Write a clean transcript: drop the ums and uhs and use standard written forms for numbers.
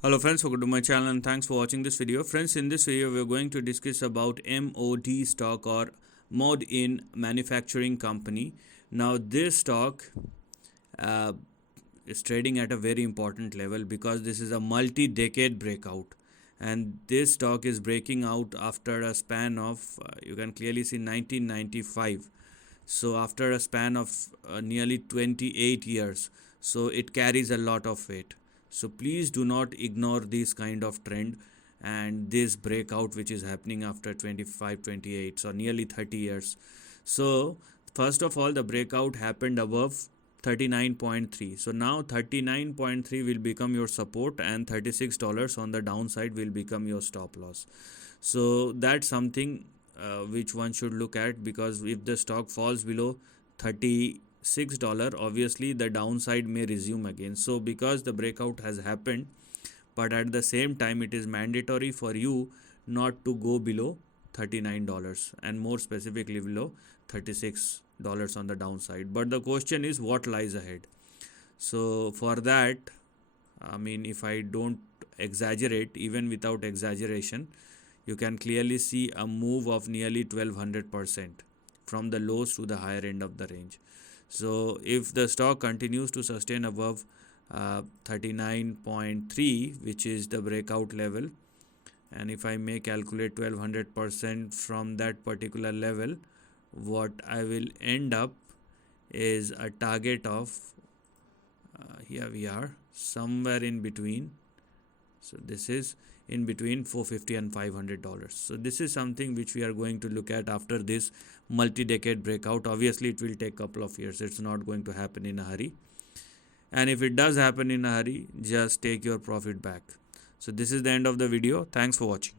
Hello friends, welcome to my channel and thanks for watching this video. Friends, in this video we are going to discuss about MOD stock or Modine manufacturing company. Now this stock uh, is trading at a very important level because this is a multi-decade breakout, and this stock is breaking out after a span of you can clearly see 1995. So after a span of nearly 28 years, so it carries a lot of weight. So please do not ignore this kind of trend and this breakout which is happening after 25, 28, so nearly 30 years. So first of all, the breakout happened above 39.3. So now 39.3 will become your support and $36 on the downside will become your stop loss. So that's something which one should look at, because if the stock falls below $36, obviously the downside may resume again. So because the breakout has happened, but at the same time it is mandatory for you not to go below $39 and more specifically below $36 on the downside. But the question is what lies ahead. So for that, if I don't exaggerate, even without exaggeration, you can clearly see a move of nearly 1200% from the lows to the higher end of the range. So if the stock continues to sustain above 39.3, which is the breakout level, and if I may calculate 1200% from that particular level, what I will end up is a target of here we are somewhere in between. So this is in between $450 and $500. So this is something which we are going to look at after this multi-decade breakout. Obviously it will take a couple of years, it's not going to happen in a hurry, and if it does happen in a hurry, just take your profit back. So this is the end of the video. Thanks for watching.